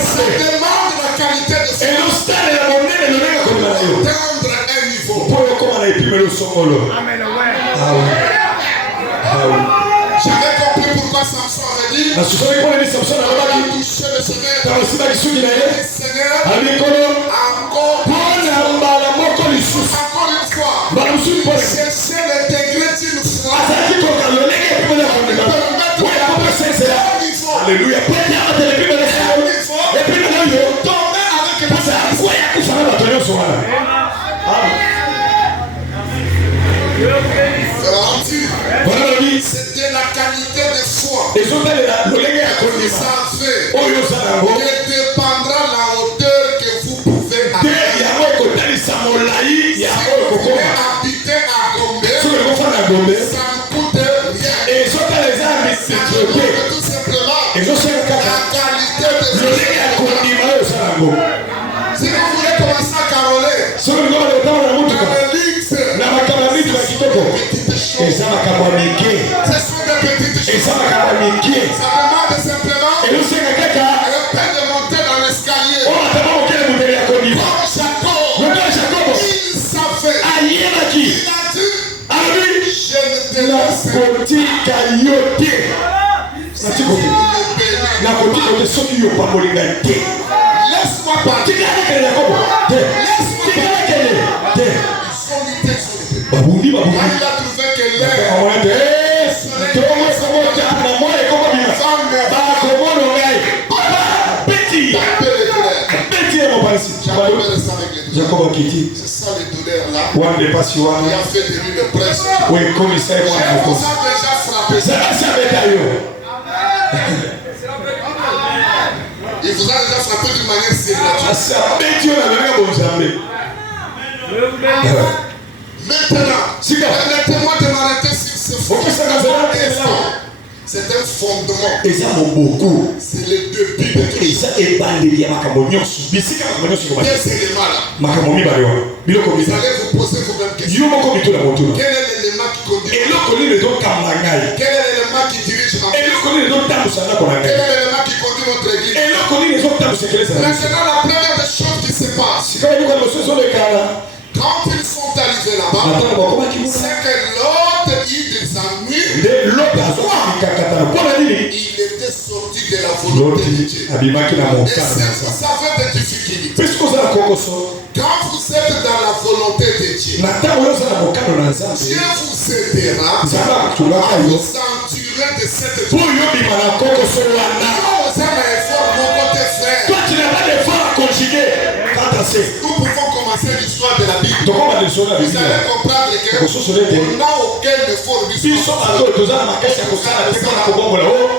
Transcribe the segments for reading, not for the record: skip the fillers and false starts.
Ça demande la qualité de foi. Atteindre un niveau. Amen. J'avais compris pourquoi Samson avait dit. Il a touché le Seigneur. Seigneur, encore une fois, chercher le degré d'une foi. Alléluia. C'était la qualité de foi. Et vous savez, que dépendra la hauteur que vous pouvez atteindre. Si vous voulez habiter à Gombe, ça ne coûte rien. Tout simplement, la qualité de foi. Si vous voulez commencer à caroler, ce sont des petites choses. Ça demande simplement le fait de monter dans l'escalier. Comme Jacob, il savait. Il a dit, je ne te laisse-moi partir. Quand il a trouvé que l'air Jacob a quitté. c'est ça les douleurs là. Il a fait de lui le presse. oui, commissaire. Je vous a déjà frappé. Il vous a déjà frappé d'une manière Maintenant, permettez-moi de m'arrêter sur ce fondement. C'est un fondement. C'est le début de tout ça. Qu'est-ce que c'est là? Vous allez vous poser vous-même question. Quel est l'élément qui conduit? Quel est l'élément qui dirige ma vie? Quel est l'élément qui conduit notre église? Maintenant, la première des choses qui se passe, quand ils sont arrivés là-bas, c'est que l'autre il des ennuis. Il était sorti de la volonté de Dieu. Et si vous avez des difficultés, quand vous êtes dans la volonté de Dieu, Dieu vous aidera à vous endurer de cette difficulté. Vous avez un effort, mon côté frère. Nous pouvons commencer l'histoire de la Bible. Vous allez comprendre qu'on n'a aucun effort d'histoire.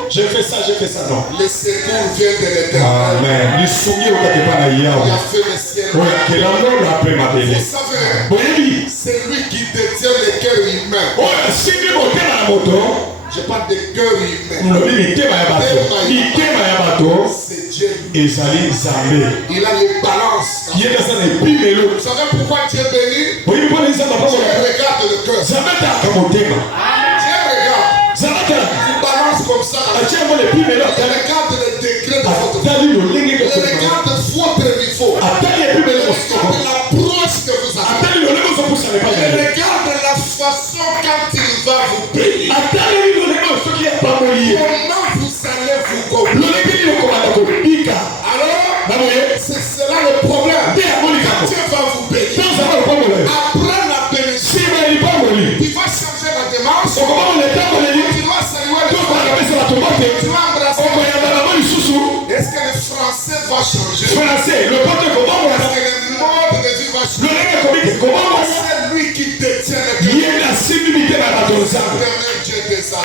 Je fais ça, non. Le secours vient de l'éternel. Amen. Il a fait le ciel. Vous savez, c'est lui qui détient le cœur humain. Je parle de cœur humain. C'est Dieu. Il a les balances. Vous savez pourquoi Dieu bénit? Dieu regarde le cœur. Dieu regarde. Il balance comme ça. Il regarde le degré de votre vie. Il regarde votre niveau. Il regarde l'approche que vous avez. Il regarde la façon quand il va vous bénir. Comment vous allez vous comprendre? Alors, c'est cela le problème. Quand Dieu va vous bénir, après la bénédiction, il va changer la démarche. Tu vas saluer les gens. Tu vas embrasser. Est-ce que le français va changer? Est-ce que le mode de vie va changer? C'est lui qui détient le cœur. Dieu des âmes.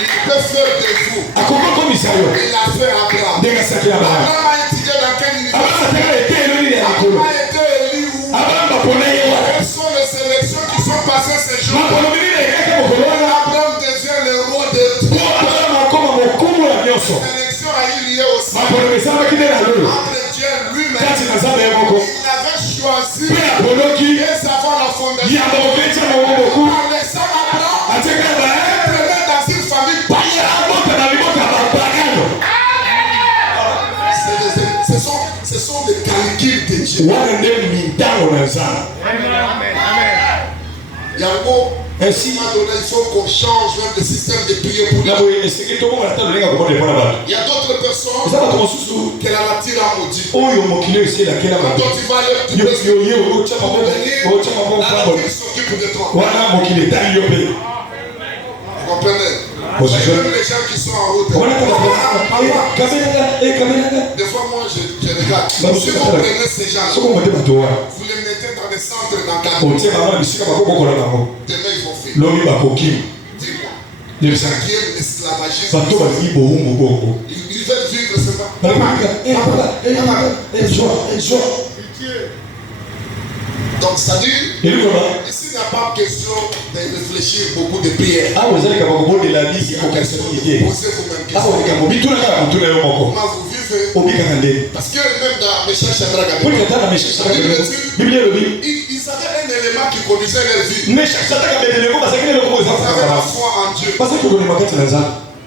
Il peut faire de vous. Il a fait Abraham. Abraham a étudié dans quelle université? Abraham a été élu où? Quelles sont les sélections qui sont passées ces jours? Abraham devient le roi de tout. Sélection a eu lieu aussi. Entre Dieu lui-même. Il avait choisi et savoir la fondation. En laissant Abraham être né dans une famille païenne. Dieu. Yango, ainsi, il faut qu'on change même le système de prière pour nous. Il y a d'autres personnes qu'elle a attiré à maudit. Quand tu vas leur dire, elle s'occupe de toi. Vous comprenez? Même les gens qui sont en route. Des fois, moi, je regarde. Si vous prenez ces gens, vous les mettez dans des centres d'encadrement. Demain, ils vont faire. Dis-moi. Les gens qui aiment l'esclavagisme, ils veulent vivre seulement. Donc, ça dit, ici, il n'y a pas question de réfléchir beaucoup de prières. Posez vous-même question. Comment vous vivez? Parce que même dans Méchant Shadrach, ils avaient un élément qui conduisait leur vie. Ils avaient la foi en Dieu.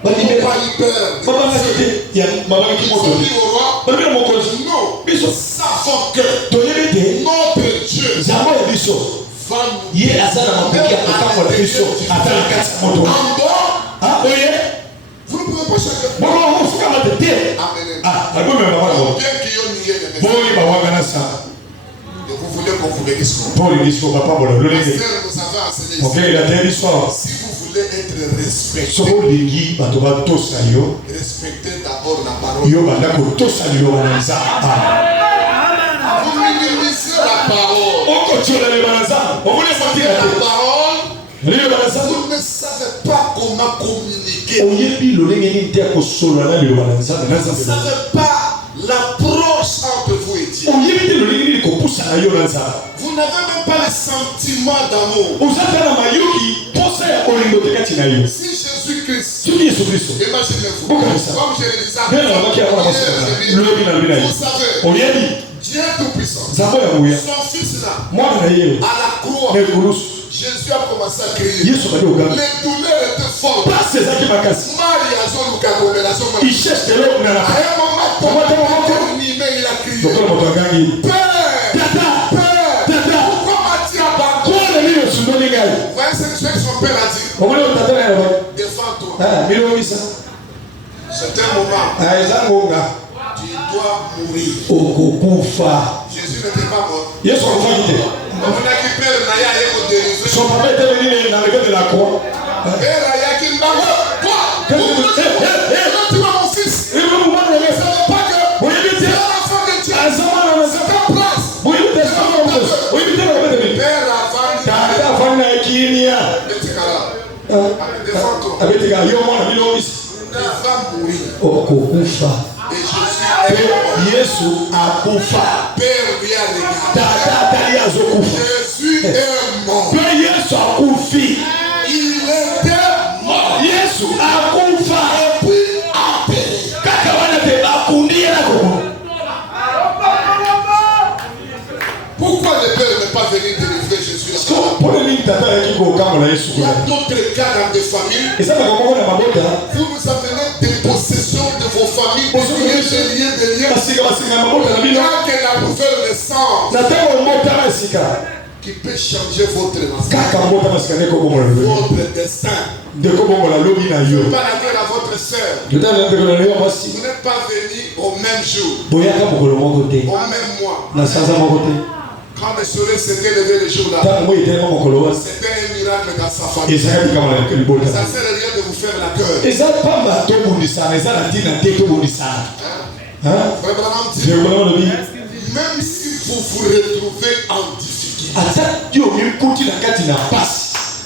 Ils n'ont pas eu peur. Ils ont dit au roi, non, savons que notre Dieu va nous en dehors. Vous ne pouvez pas chacun. Bien qu'il y ait nié les messages. Et vous voulez qu'on vous le dise quoi? Ma sœur nous avait enseigné ici. Si vous voulez être respecté, respectez d'abord la parole. Vous minimisez la parole. Vous ne savez pas comment communiquer. Vous ne savez pas l'approche entre vous et Dieu. Vous n'avez même pas le sentiment d'amour. Si Jésus-Christ, imaginez-vous, comme je le disais, vous savez, Dieu Tout-Puissant, son fils là, à la croix, Jésus a commencé à crier. Les douleurs étaient fortes. Il cherche de l'eau. À un moment, il a crié. Père, pourquoi m'as-tu abandonné? Vous voyez ce que son père a dit? Défends-toi. C'est un moment. Tu dois mourir. Jésus n'était pas mort. On a récupéré Naya et on délivre. Son papa était venu dans le cœur de la croix. Et Naya qui m'a dit, quoi? Tu vois mon fils? Ça ne veut pas que c'est l'enfant de Dieu. C'est ta place. Père avant défends-toi. Il va mourir. Et Jésus Père lui a regardé. Jésus est mort. Il était mort. Et puis enterré. Pourquoi le Père n'est pas venu délivrer Jésus là? Il y a d'autres cas dans des familles. Vous nous amenez des possessions de vos familles, des liens. Quand que la nouvelle naissance qui peut changer votre destin. Vous n'êtes pas la guerre à votre soeur. Vous n'êtes pas venu au même jour, au même mois. Quand le soleil s'était levé le jour là, c'était un miracle dans sa famille. Ça ne sert à rien de vous faire la cœur. Même si vous vous retrouvez en difficulté,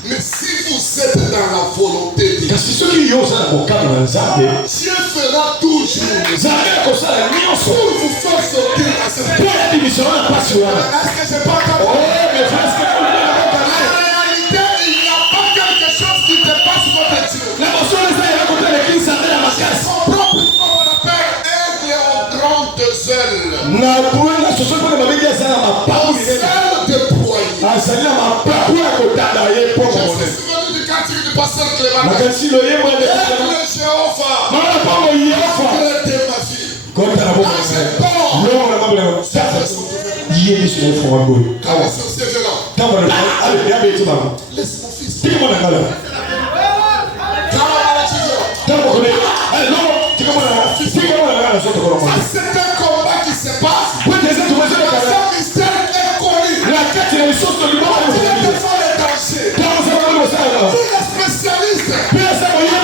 mais si vous êtes dans la volonté de Dieu, Dieu fera toujours pour vous faire sortir à ce point. Est-ce que je parle comme en réalité, il n'y a pas quelque chose qui dépasse votre Dieu. Son propre corps, on appelle aigle aux grandes ailes. Aux ailes déployées. Je me suis souvenu du cantique du pasteur Clément. Aigle Jéhovah, regrettez ma vie. Quand les sorciers viennent là. Laisse mon fils. C'est un combat qui se passe. La mystère est connu. Il est spécialiste.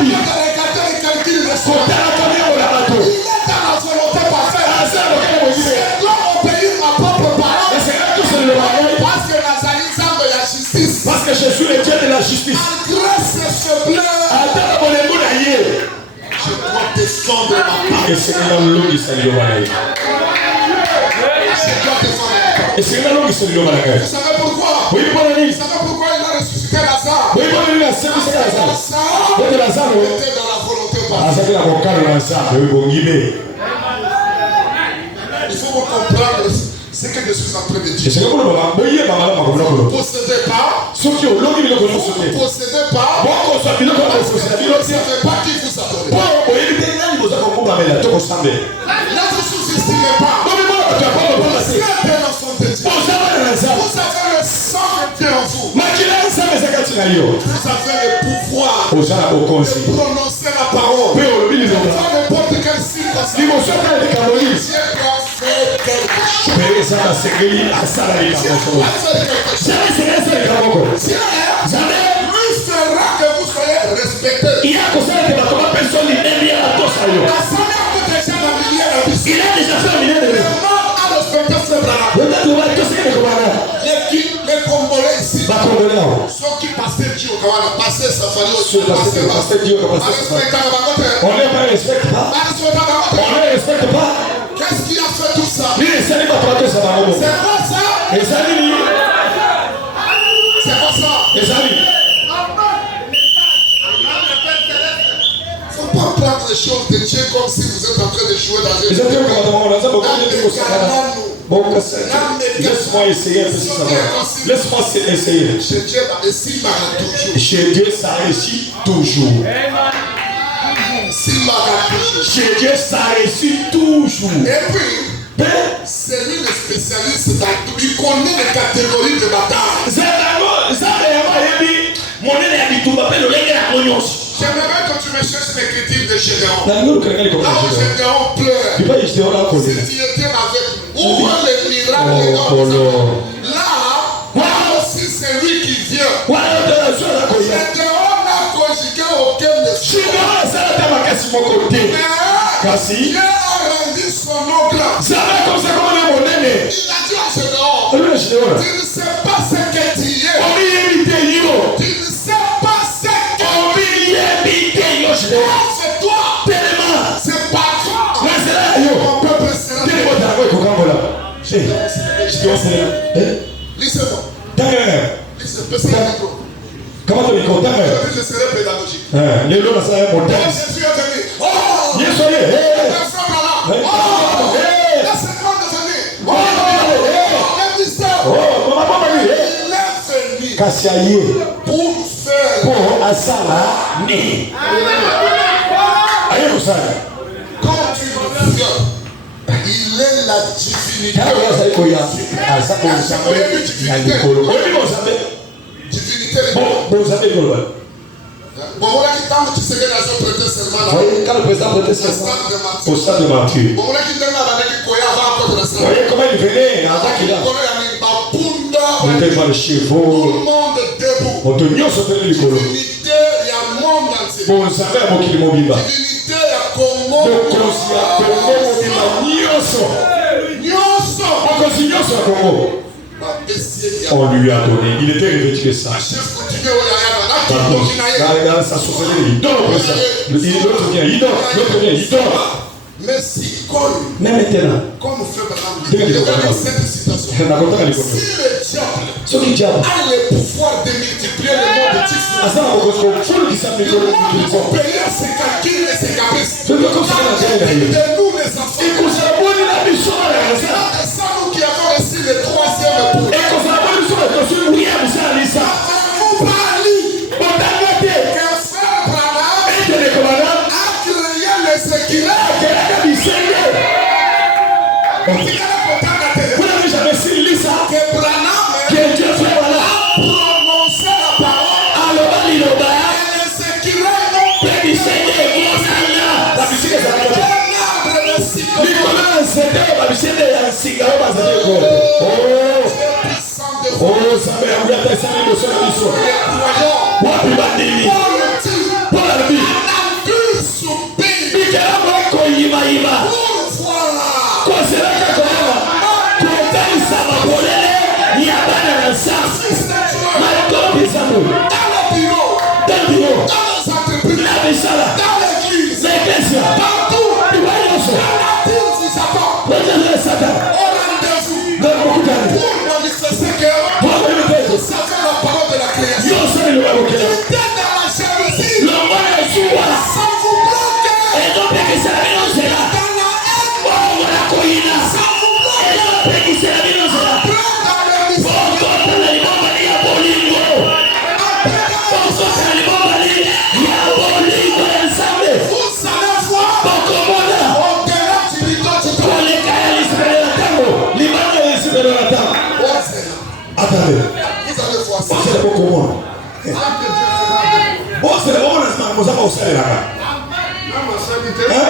Il est dans les calculs de son. Il est dans la volonté parfaite. Je dois obéir ma propre parole. Parce que Nazareth est de la justice. Parce que Jésus est Dieu de la justice. Malgré ses faiblesses, je dois défendre ma parole. Et c'est là où il s'est levé. Je dois défendre ma parole. Et c'est là où il s'est levé. Vous savez pourquoi? Oui, Vous savez pourquoi il a ressuscité Lazare? oui, Lazare était dans la volonté parfaite. Il faut vous comprendre ce que je suis en train de dire. Vous ne possédez pas. Vous ne possédez pas. Vous ne savez pas qui vous adorez. Ne vous sous-estimez pas. Vous êtes un enfant de Dieu. Vous avez le sang de Dieu en vous. Vous avez le pouvoir de prononcer la parole. Dans n'importe quel circonstance, Dieu doit faire quelque chose. Dieu doit faire quelque chose. Lui fera que vous soyez respectés. Il a déjà fait un milliard de gens. Les Congolais ici, ceux qui passaient Dieu, passaient Safari, on ne respecte pas. On ne respecte pas. Qu'est-ce qui a fait tout ça? C'est quoi ça? C'est quoi ça? Faut pas prendre les choses de Dieu comme si vous êtes en train de jouer dans une Laisse-moi essayer un peu si ça va. Laisse-moi essayer. Chez Dieu, s'il m'arrête toujours. Chez Dieu, ça réussit toujours. S'il m'arrête toujours. Chez Dieu, ça réussit toujours. Et puis, c'est lui le spécialiste dans tout. Il connaît les catégories de bataille. J'aimerais que tu me cherches l'écriture de Gédéon. Là où Gédéon pleure. Si tu étais avec nous, où est le miracle? Là aussi c'est lui qui vient. Gédéon n'a conjugué aucun de ses. Dieu a rendu son nom grand. Il a dit à Gédéon, tu ne sais pas ce que tu es. Tu ne sais pas ce que c'est toi. C'est pas toi. Mon peuple sera. Laissez-moi. Laissez-moi. Comment tu les comptes? Je serai pédagogique. Les lois, ça est moderne. Jésus est venu. Oh! Laisse-moi Laissez-moi devenir. Le mystère. Il est venu pour faire. Quand tu viens, il est la divinité. Bon, voilà qui tente, tu sais que la zone prêtait serment là. Quand le président prêtait serment au stade de Mathieu. Bon, voilà qui donne la banane qui coya avant encore de la salle. Voyez comment il venait, en attaque là. On était par les chevaux. Tout le monde debout. On te nyon sauter le colo. Divinité, il y a monde entier. Bon, ça fait un mot qui mobile. Divinité, il y a Congo. Le Congo mobile. Nyonso. Nyonso. On continue sur Congo. On lui a donné. Il était revêtu de ça. Ça société, il donne au président. Il donne. Mais si, comme maintenant, comme on fait maintenant, cette situation, si le diable a le pouvoir de multiplier le monde de Dieu, il faut payer ses calculs et ses caprices. De nous, les enfants. Et ça, nous qui avons reçu le troisième pouvoir. Vous parlez. Vous n'avez jamais su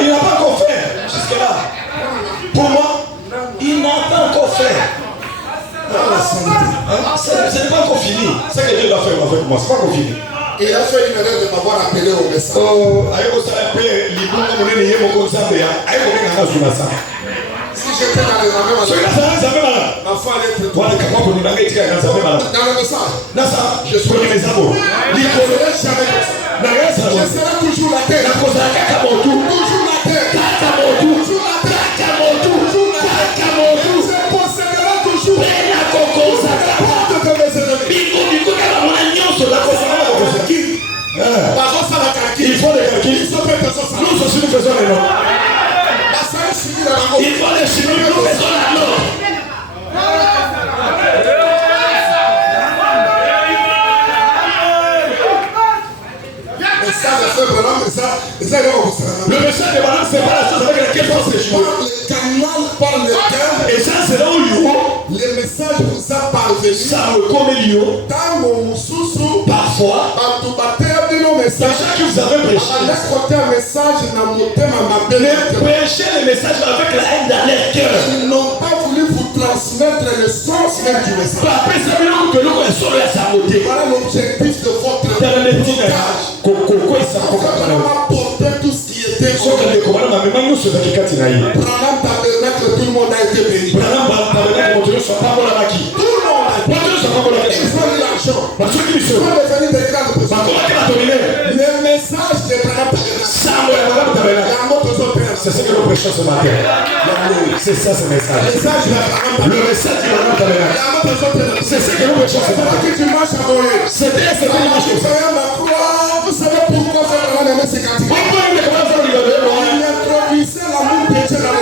Il n'a pas encore fait jusque-là. Pour moi, il n'a pas encore fait. Ce n'est pas encore fini. Ce que Dieu a fait avec moi, ce n'est pas encore fini. Il a fait une erreur de m'avoir appelé au message. Si j'étais dans les armées, ma femme allait être dans le message. Je serai jamais. Je serai toujours la terre. Toujours la terre. Je posséderai toujours. Il faut les calculs. Nous aussi nous faisons les noms. Il faut les chimiques, nous faisons la norme. Le message de Balaam, c'est pas la chose avec laquelle on s'échoue. Par le cœur. Et ça, c'est là où le message vous a parvenu. Ça me comme parfois, les gens que vous avez prêché, prêchez le message avec la haine dans leur cœur. Ils n'ont pas voulu vous transmettre le sens même du message. Voilà l'objectif de votre message. Apporter tout ce qui était Branham Tabernacle, tout le monde a été béni. Tout le monde a été béni. Ils ont eu l'argent. Ils sont devenus des grandes personnes. Le message de Branham Tabernacle. C'est ce que nous prêchons ce matin. C'est ça ce message. Le message de Branham Tabernacle. C'est ce que nous prêchons ce matin. C'était ce que nous prêchons. Vous savez pourquoi Branham aimait ces cantiques? Il introduisait l'amour de Dieu dans les...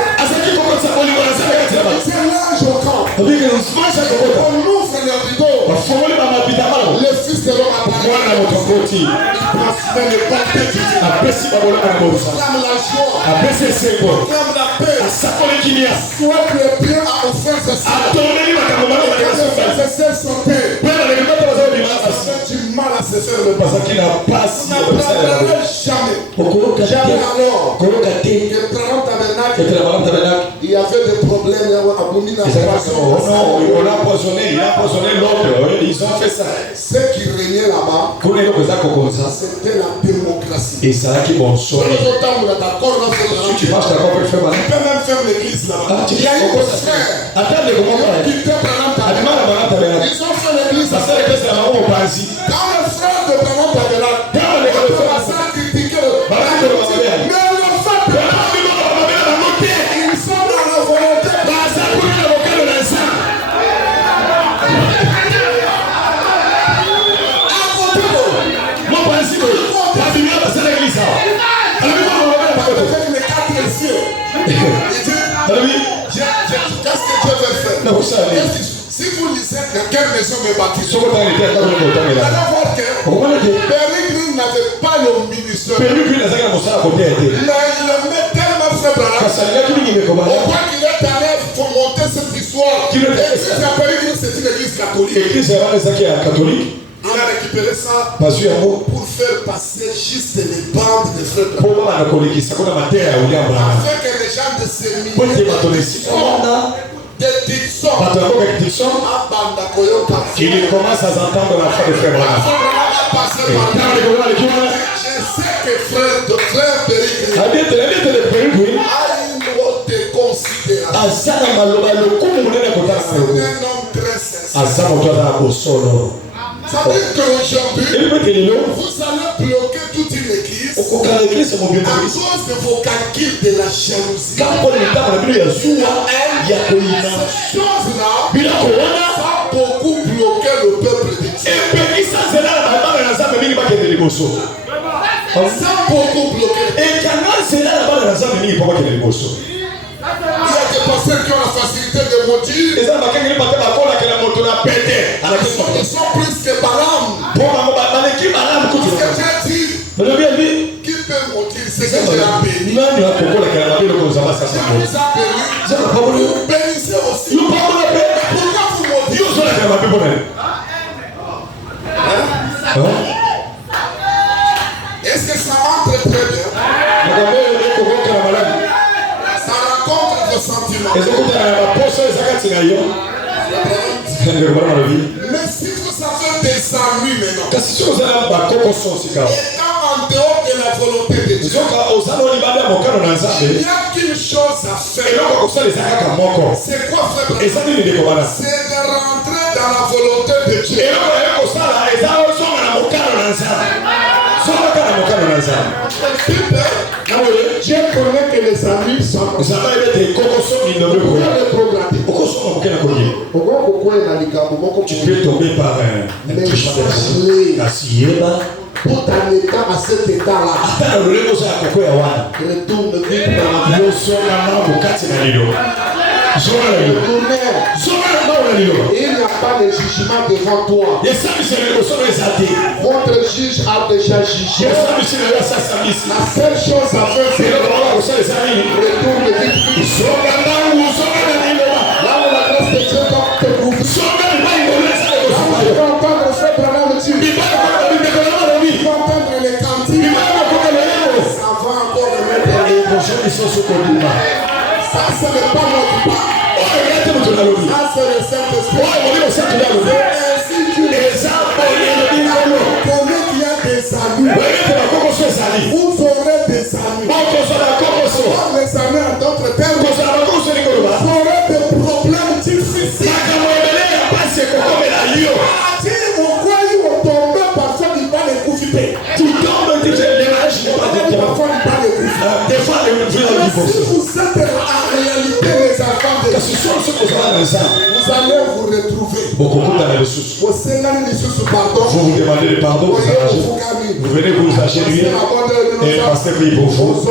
C'est l'âge au camp. On ouvre le rideau. Le fils de l'homme apparaît. Il transmet le portrait du Dieu. Proclame la joie. Proclame la paix. Souhaite le bien à offrir ce soir. Les frères sont paix. Du mal à se faire le passage. Qui n'a pas si jamais. Jamais alors. Que Branham Tabernacle, il y avait des problèmes. On a empoisonné l'autre. Ils ont fait ça. Ce qui régnait là-bas, c'était la démocratie. Et ça qui bon Sur les autres, on est d'accord là. Tu marches d'accord avec le frère. Il peut même faire l'église là-bas. Il y a eu des frères. Ils ont fait l'église. Quand le frère de Branham Tabernacle, quand on commençait à critiquer le ils sont dans la volonté. Qu'est-ce que Dieu veut faire? Si vous lisez quelle maison me bâtit, vous allez voir que Perry Green n'avait pas le ministère. Mais il le met tellement faible là. Au point qu'il est allé pour monter cette histoire. L'église de Perry Green, c'est une église catholique. Il a récupéré ça pour faire passer juste les bandes de frères. Afin que les gens de ces milieux de bénédiction, il commence à entendre la foi de frère Branham. Je sais que frère Péricles a une haute considération. C'est un homme très sincère. Ça veut dire qu'aujourd'hui, vous allez bloquer toute une église à cause de vos calculs de la jalousie. Ces choses-là va beaucoup bloquer le peuple de Dieu. Ça beaucoup bloquer. Il y a des pasteurs qui ont la facilité de mentir. Ils sont plus que Balaam. Parce que Dieu dit, qui peut mentir? C'est que Dieu a béni. Dieu vous a béni. Vous bénissez aussi. Pourquoi vous mentir? Est-ce que ça rentre très bien? Ça rencontre vos sentiments. Mais si vous avez des ennuis maintenant, et en dehors de la volonté de Dieu, il n'y a qu'une chose à faire. C'est quoi faire? C'est de rentrer dans la volonté de Dieu. Dieu connaît que les amis sont tu peux tomber par un pour ton état à cet état-là. Retourne vite dans la vie. Il n'y a pas de jugement devant toi. Votre juge a déjà jugé. La seule chose à faire, c'est retourne vite. Là où la grâce de Dieu te couvre. Tu vas entendre ce problème dessus. Tu vas entendre les cantines. Ça va encore remettre les prochains qui sont sous conduit. Ça, ce n'est pas notre part. Ça, c'est le Saint-Esprit. C'est ainsi que les gens connaissent qu'il y a des amis. Vous aurez des amis. Les amis en d'autres termes. Vous aurez des problèmes difficiles. Pourquoi ils vont tomber parfois du bas les coups fippés. Tu tombes du démarrage, parfois du bas les coups fippés. Si vous êtes en réalité les enfants de Dieu, vous allez vous retrouver. Au Seigneur, vous vous demandez le pardon, vous venez vous agenouiller et passer prier pour vous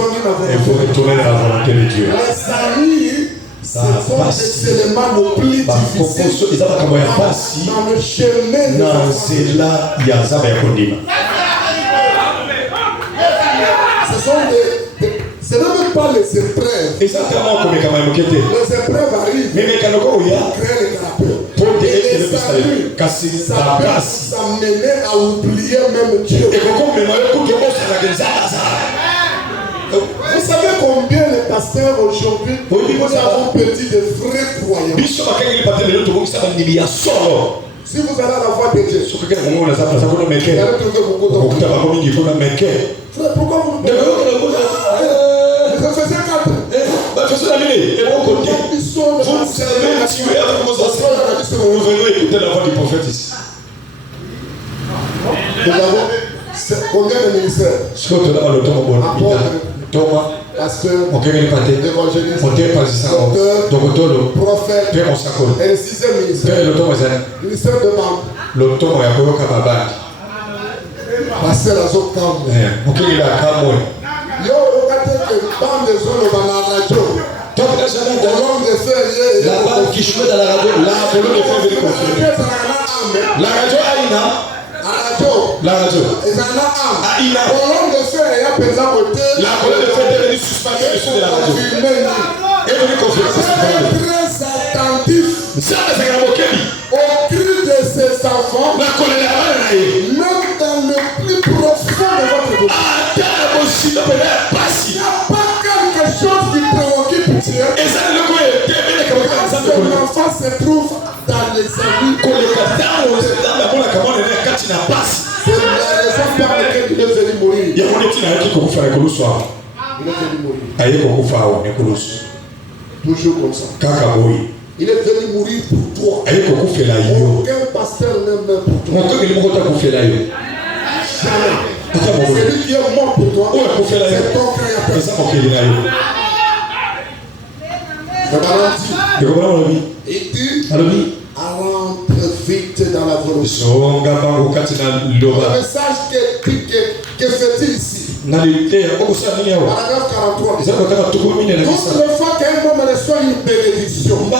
et vous retourner dans la volonté de Dieu. Les amis, ce sont des éléments les plus difficiles dans le chemin de ce sont ce n'est même pas les épreuves. Les épreuves arrivent pour créer les caractères. Et les saluts, ça peut nous amener à oublier même Dieu. Vous savez combien les pasteurs aujourd'hui, nous avons perdu de vrais croyants. Si vous allez à la voix de Dieu, vous allez trouver beaucoup d'hommes. Frère, pourquoi vous me faisiez 4. Vous savez tuer avec vos ancêtres. Nous venons écouter la voix du prophète ici. Nous avons combien de ministères? Thomas, pasteur, évangéliste, docteur, prophète, et le 6e ministère. Ministère de banque. Pasteur Azokam. Yo, regardez que bande de zones dans la radio. La balle qui jouait dans la radio, la colonne de feu veut confirmer. La radio Aïna. La radio. Aïna. La colonne de feu est venue suspendre le son de la radio. Elle est venue confirmer. Très attentif au cri de ses enfants. La colonne même dans le plus profond de votre vie. Il n'y a pas quelque chose qui préoccupe Dieu. l'enfant se trouve dans les amis. C'est C'est la raison pour laquelle il est venu mourir. Il est venu mourir. Toujours comme ça. Il est venu mourir pour toi. Aucun pasteur n'aime pour toi. Jamais. Celui qui est mort pour toi, c'est ton créateur. Il dit, rentre vite dans la volonté. Le message que fait-il ici? Paragraphe 43. Donc le fait qu'un homme reçoit une bénédiction, la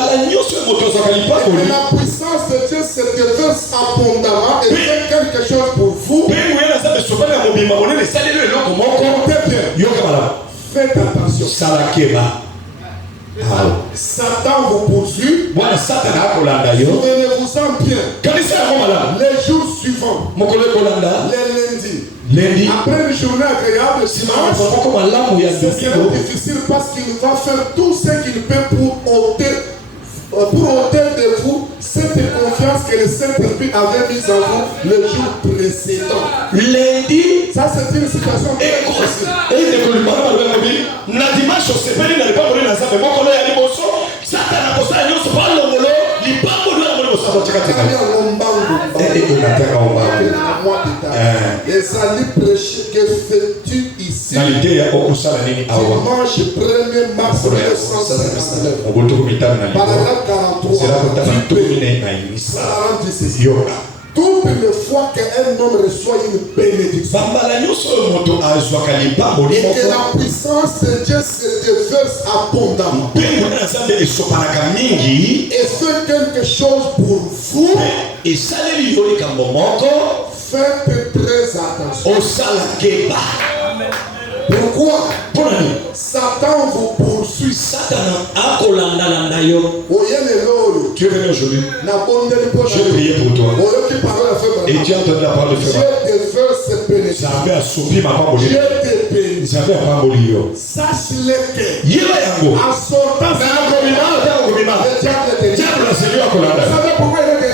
puissance de Dieu se déverse abondamment et fait quelque chose pour vous. Comptez bien. Faites attention. Satan vous poursuit. Souvenez-vous-en bien. Les jours suivants, les lundis, après une journée agréable, c'est difficile parce qu'il va faire tout ce qu'il peut pour ôter de vous cette confiance que le Saint-Esprit avait mise en vous le jour précédent. Ça, c'est une situation très difficile. Les alliés prêchés, que fais-tu ici? Dimanche 1er mars 1959. Paragraphe 43. Toutes les fois qu'un homme reçoit une bénédiction et que la puissance de Dieu se déverse abondamment et fait quelque chose pour vous, faites très attention. Pourquoi? Satan vous poursuit. Tu es venu aujourd'hui. J'ai prié pour toi. Et tu as entendu la parole de Dieu. Sache-le que en sortant, vous savez pourquoi il est venu?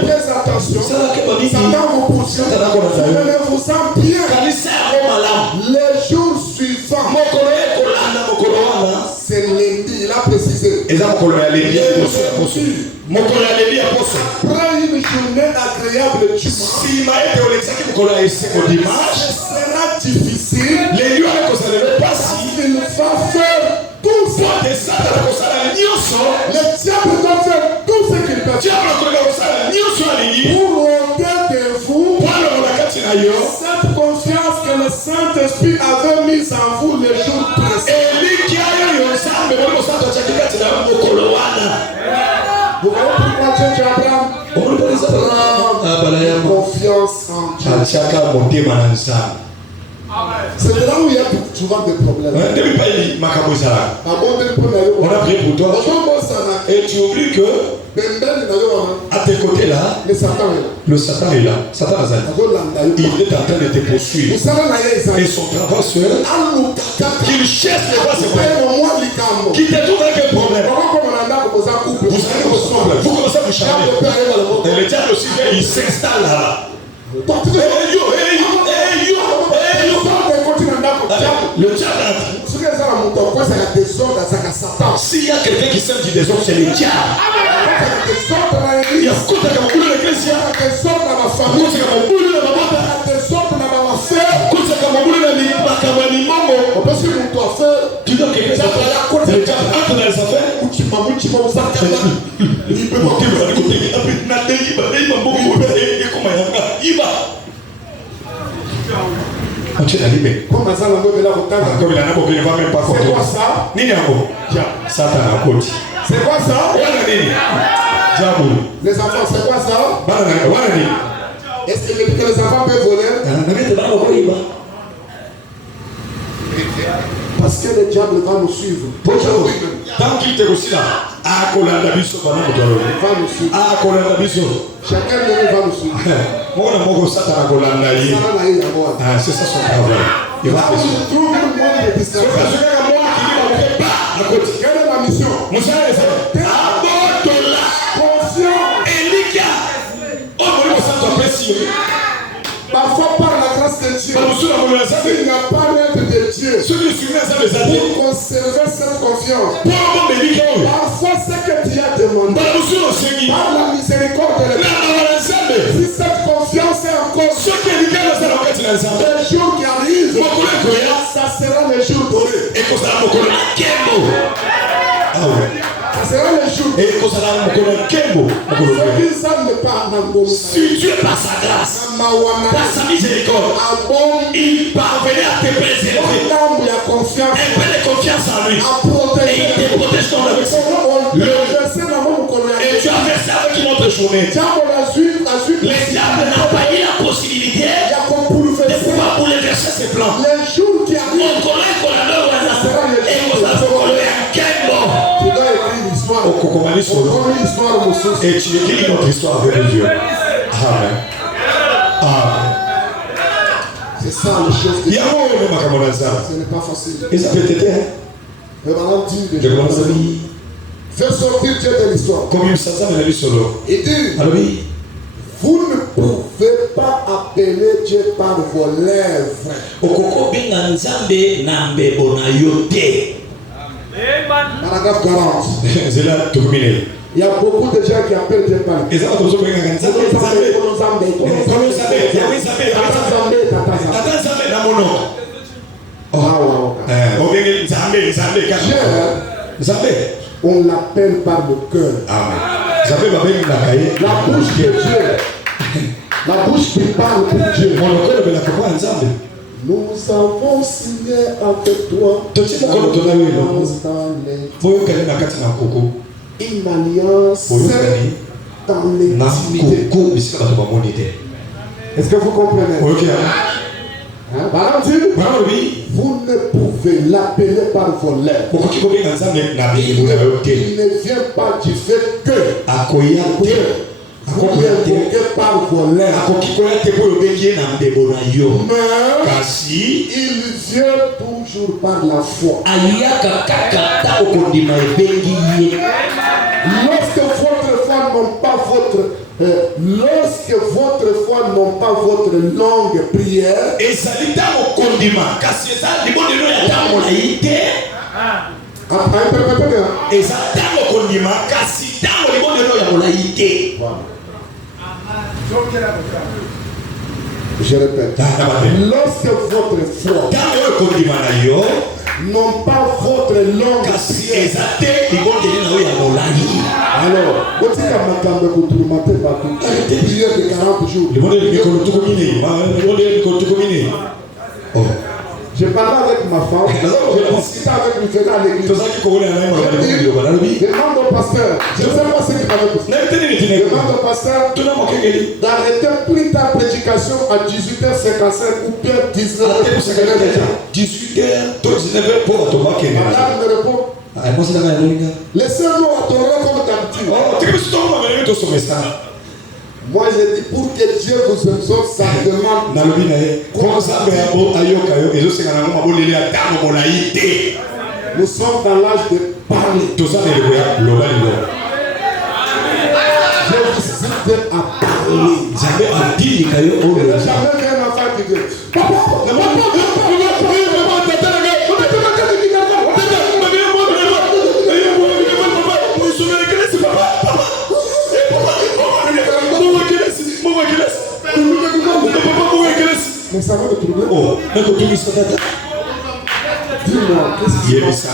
Faites attention. Satan vous poursuit. Souvenez-vous-en bien. Les jours suivants, c'est lundi, il a précisé. Après une journée agréable dimanche, ce sera difficile. Il va faire tout ça. Le diable va faire tout ce qu'il peut faire pour ôter de vous cette confiance que le Saint-Esprit avait mise en vous les jours précédents. Vous voyez pourquoi Dieu Abraham prend confiance en Dieu. C'est là où il y a souvent des problèmes. On a prié pour toi. Et tu oublies que à tes côtés là, le Satan est là. Satan il est en train de te poursuivre. Et son travail seul, qu'il cherche les voies secrètes, qu'il te trouve avec un problème. Vous commencez à vous charmer. Et le diable aussi, il s'installe là. Le diable. S'il y a quelqu'un qui sème du désordre, c'est le diable. Il y a beaucoup de l'église. Tu dois quelqu'un c'est le diable. Entre dans les affaires. C'est quoi ça? C'est quoi ça? Les enfants, c'est quoi ça? Est-ce que les enfants peuvent voler? Parce que le diable va nous suivre. Tant qu'il te aussi là, il va nous suivre. Chacun de nous va nous suivre. C'est ça son travail. Il va nous trouver le monde de distraction. Quelle est ma mission? Parfois, par la grâce de Dieu, il n'y a pas l'aide de Dieu pour conserver cette confiance. Parfois, ce que tu as demandé, par la miséricorde de Dieu, si cette confiance est encore les jours qui arrivent, ça sera les jours dorés. Ça sera les jours. Si Dieu par sa grâce, par sa miséricorde, il parvenait à te préserver. Un peu de confiance en lui. Et il te protège ton avec et tu as versé avec une autre journée. Les diables n'ont pas eu la possibilité de pouvoir bouleverser ses plans. Les jours qui arrivent, et tu écris notre histoire avec Dieu. Amen. Amen. C'est ça les choses de Dieu. Ce n'est pas facile. Et ça peut être. Mais maintenant, Dieu fait sortir Dieu de l'histoire. Et dit, vous ne pouvez pas appeler Dieu par vos lèvres. Paragraphe 40. Il y a beaucoup de gens qui appellent Dieu par les lèvres. On l'appelle par le cœur. La bouche de Dieu. La bouche qui parle pour Dieu. Nous avons signé avec toi une alliance dans l'intimité. Est-ce que vous comprenez? Vous ne pouvez l'appeler par vos lèvres. Il ne vient pas du fait que vous l'invoquez par vos lèvres. Mais il vient toujours par la foi. Lorsque votre foi n'ont pas votre longue prière, je répète, lorsque votre foi n'ont pas votre longue prière, alors, prière de 40 jours. Je parlais avec ma femme, je discutais avec lui, venant à l'église. Demande au pasteur, je ne sais pas ce qu'il m'avait dit. Demande au pasteur d'arrêter plus ta prédication à 18h55 ou bien 19h. 18h, 19h pour automatique. Madame me répond. Laissez-nous adorer comme d'habitude. Moi je dis pour que Dieu vous exauce, ça demande. Nous sommes dans l'âge de parler. Je vous invite à parler. Jamais un enfant qui dit papa, mais ça va le trouver. Dis-moi, qu'est-ce que c'est?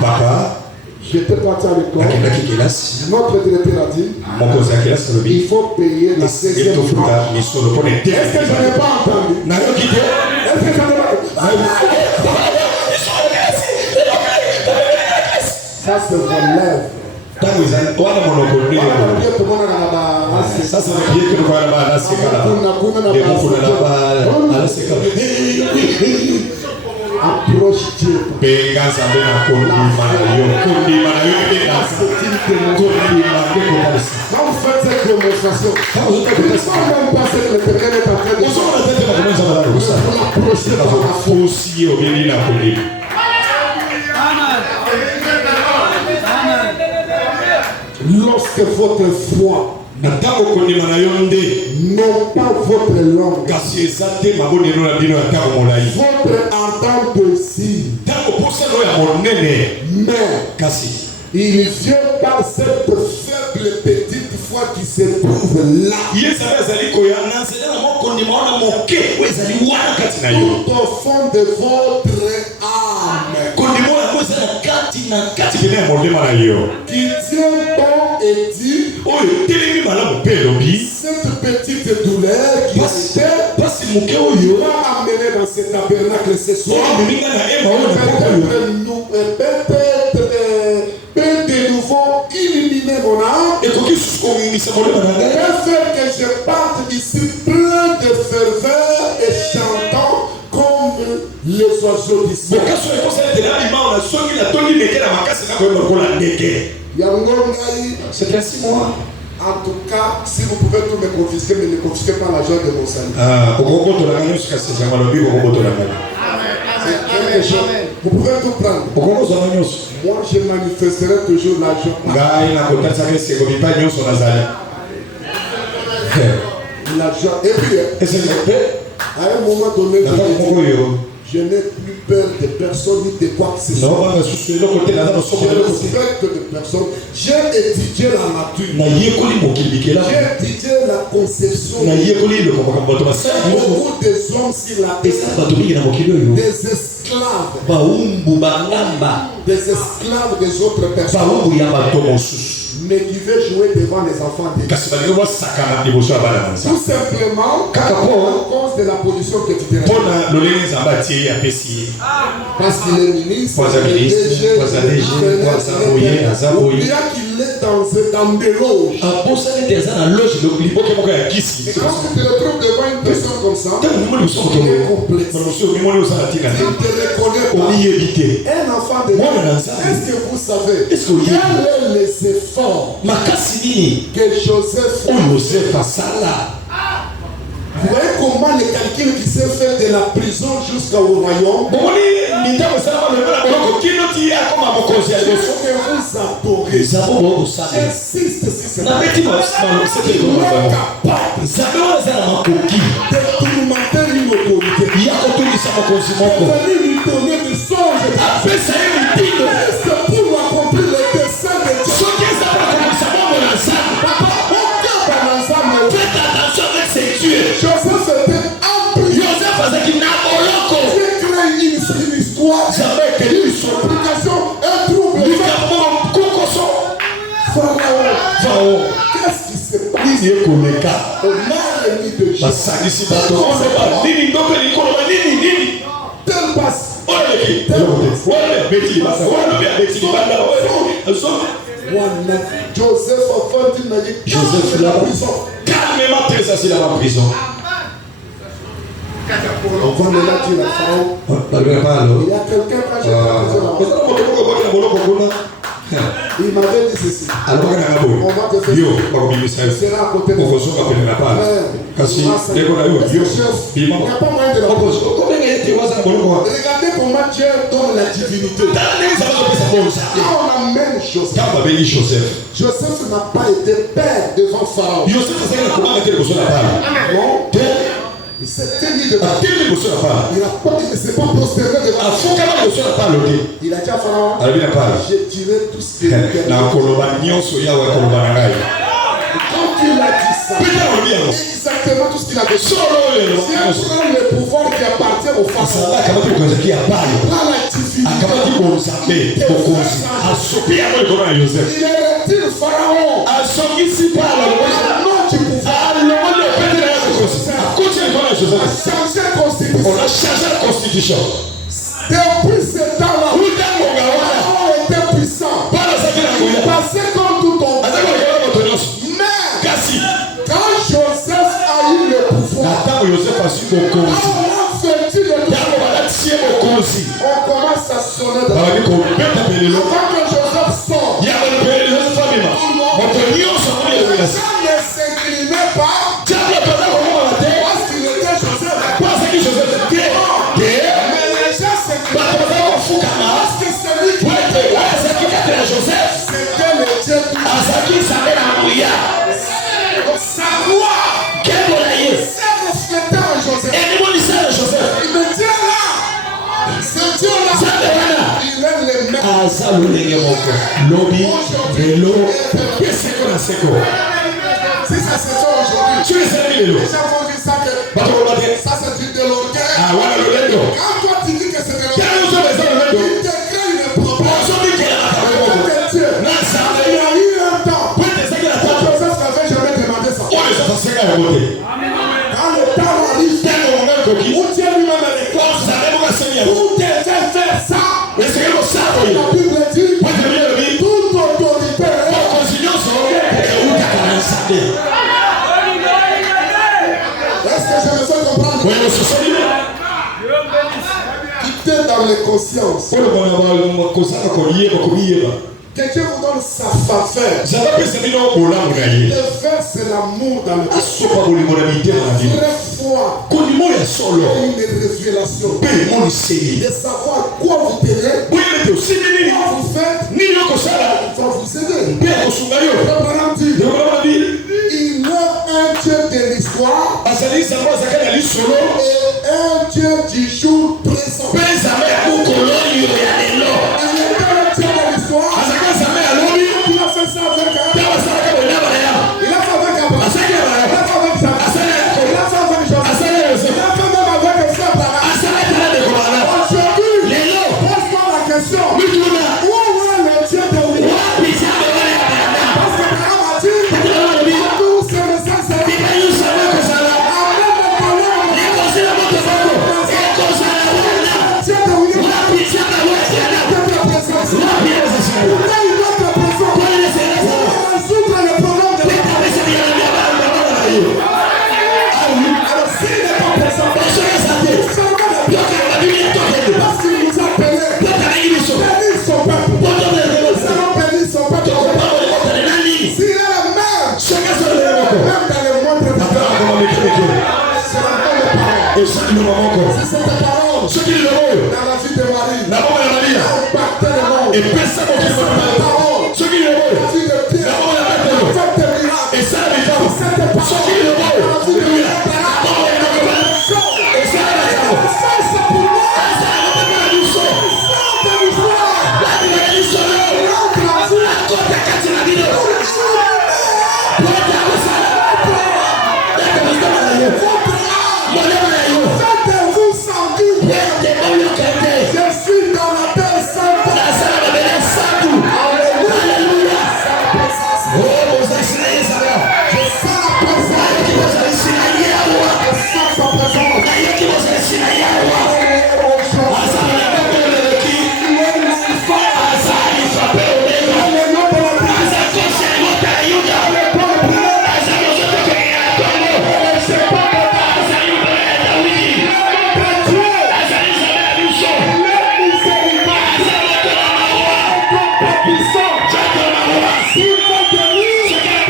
Papa, j'étais parti à l'école. Notre directeur a dit il faut payer la 16e fois. Est-ce que je n'ai pas entendu? Est-ce que je n'ai pas entendu? Ça se relève. Ça c'est le pied que nous voyons là. Approche Dieu. Quand vous faites cette démonstration, vous ne pouvez pas même passer que l'Éternel est en train de vous approcher par la foi. que votre foi, non pas votre langue, votre entente aussi, mais il vient par cette faible petite foi qui se trouve là. Tout au fond de votre âme, qui tient bon et dit, cette petite douleur qui m'a amené dans ce tabernacle ce soir, peut de nouveau illuminer mon âme et faire que je parte ici plein de ferveur et chantant comme les oiseaux du ciel. C'est ainsi moi. En tout cas, si vous pouvez tout me confisquer, mais ne confisquez pas la joie de mon salut. Vous pouvez tout prendre. Moi, je manifesterai toujours la joie. La joie. Et puis, à un moment donné, je n'ai plus peur de personne ni de quoi que ce soit. Je respecte de personne. J'ai étudié la nature. J'ai étudié la conception. Beaucoup des hommes sur la terre. Des esclaves. Des esclaves des autres personnes. Mais qui veut jouer devant les enfants de Dieu. Tout simplement à cause de la position que tu te rends. Parce qu'il est ministre, ou bien qu'il est dans des loges. Quand tu te retrouves devant une personne comme ça, il est complexe. Il te reconnaît pas. Un enfant de Dieu, est-ce que vous savez quels sont les efforts que Joseph a fait? Vous voyez comment les calculs qui s'est fait de la prison jusqu'au royaume? Que vous adorez. J'insiste sur cette de tourmenter une autorité. De lui donner des songes. C'est pour accomplir les desseins de Dieu. Joseph était appris. Dieu crée une histoire. Une complication, un trouble. Pharaon. Qu'est-ce qui se passe? On a l'ennemi de Jésus. Tel passe. Joseph la prison. Calmement, très assis dans la prison. On va me la dire à Pharaon. Il y a quelqu'un quand j'ai il m'avait dit ceci. On va te faire. Tu seras à côté de moi. Il n'y a pas moyen de la poser. Regardez comment Dieu donne la divinité. Quand on amène Joseph, Joseph n'a pas été père devant Pharaon. Il s'est tenu devant. Il ne s'est pas prosterné devant. Il a dit à Pharaon, j'ai tiré tout ce qui est. Quand il a dit ça, exactement tout ce qu'il a dit. C'est prendre le pouvoir qui appartient au Pharaon. Prends la divinité. Il est le Pharaon. Non, tu pouvoir. On a changé la constitution. Depuis ce temps-là, Pharaon était puissant. Passé comme tout ton. Mais quand Joseph a eu le pouvoir, quand on commence à sonner dans la vie. Quand Joseph sort, ne s'inclinait pas. C'était le Dieu. Asa lolenge moko. Lobby, vélo, qu'est-ce qu'on a seko? Si ça se fait aujourd'hui, Tu es allé vélo. les gens vont dire ça que ça c'est du de l'orgueil. Ah, voilà le vélo. Quand toi tu dis que c'est de Quel est l'orgueil, le vélo? il te crée une problème. Il y a eu un temps. Joseph n'avait jamais demandé ça. Quand le temps arrive, où Dieu lui-même est l'école, où Dieu fait faire ça, la Bible dit, toute autorité est-ce que je me fais comprendre? Quitter dans les consciences. Que Dieu vous donne sa faveur. Déverse l'amour dans le cœur. Vraie foi. Une révélation. De savoir quoi vous tenez. Quoi vous faites. Va vous aider. Abraham dit, il est un Dieu de l'histoire et un Dieu du jour présent. Il est un Dieu de l'histoire. Il a fait ça avec Abraham. Il a fait avec Abraham. Il a fait avec Jacques. Il a fait avec Joseph. Il a fait même avec Abraham. Aujourd'hui, pose-toi la question. Où est le Dieu de l'histoire? Parce que Abraham a dit, tous ces messages seront c'est cette parole dans la vie de Marie. Impacter le monde. Et personne C'est cette parole. Ce qui est La beau. vie de Pierre. Faites des miracles. Et ça, les gens. Cette parole. Ce qui est beau. La vie de Pierre. Et ça, les gens. Ça, c'est pour moi. Faites-vous sentir. Je suis dans la terre sainte. Alléluia. Je sens la présence. Je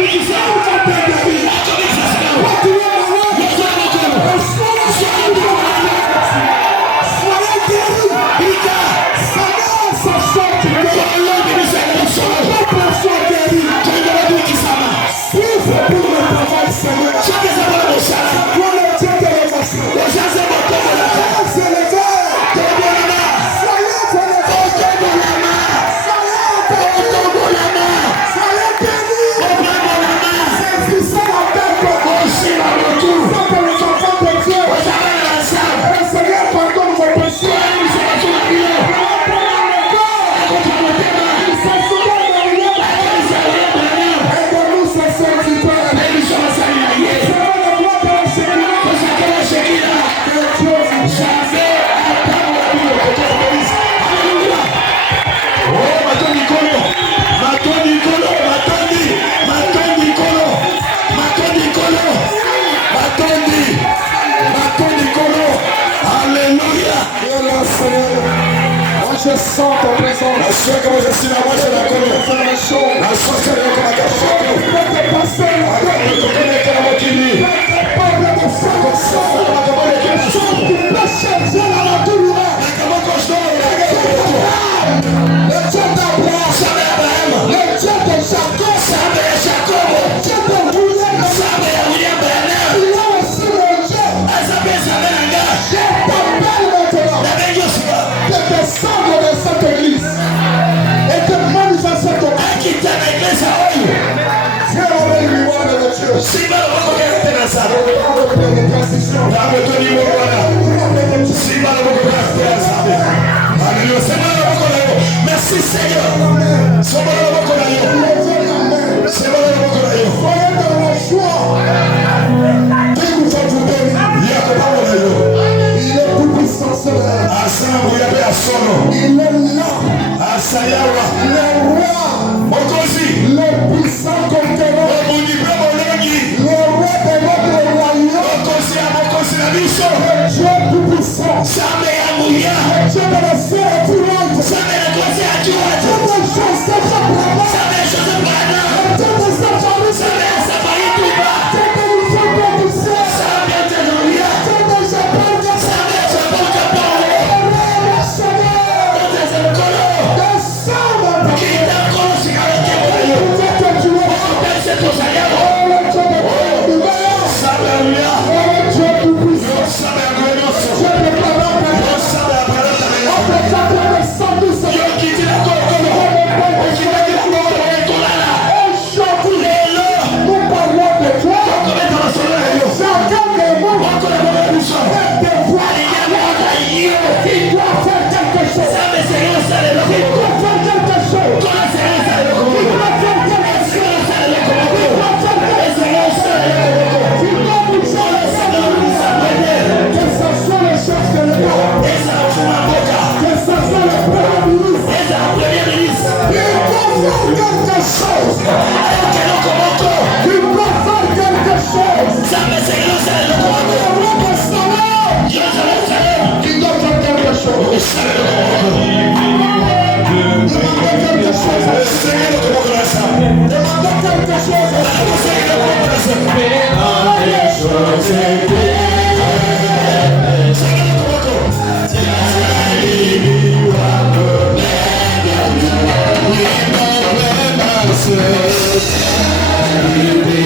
sens sa présence. Je sens ta présence. La soeur comme je suis là, moi je la connais. La soeur c'est là comme la soeur. Faites passer la terre. Je connais que la moitié. Faites parler de ça comme ça. Tu peux chercher la nature. Le Dieu d'Abraham. Le Dieu de Jacob. Le Dieu de William. Il a aussi le Dieu. Je t'appelle maintenant de descendre de cette église. Simba loboko kete na sana. Namo toni mwana. Simba loboko kete na sana. Alléluia. Simba loboko na yo. Merci Seigneur. Simba loboko na yo. Simba loboko na yo. Soyez dans le choix. Yako pamoja na yo. Il est tout puissant Seigneur. Asana buyabe asono. Il est là. Asayawa. Le roi. Mokozi. Le puissant conquérant. Le roi de notre royaume. Mokozi a Mokozi na biso. Le Dieu tout puissant. Same ya muya. Le Dieu de la sphère tirante. Same ya kozi ya tuate. Same ya chose de Jabrana. Same ya chose de Brana. Same ya Safari. Same ya Safari Tuba. Same ya Safari Tuba. Same ya Tenuria. Same ya Jabrana. Same ya Jabrana. Yes.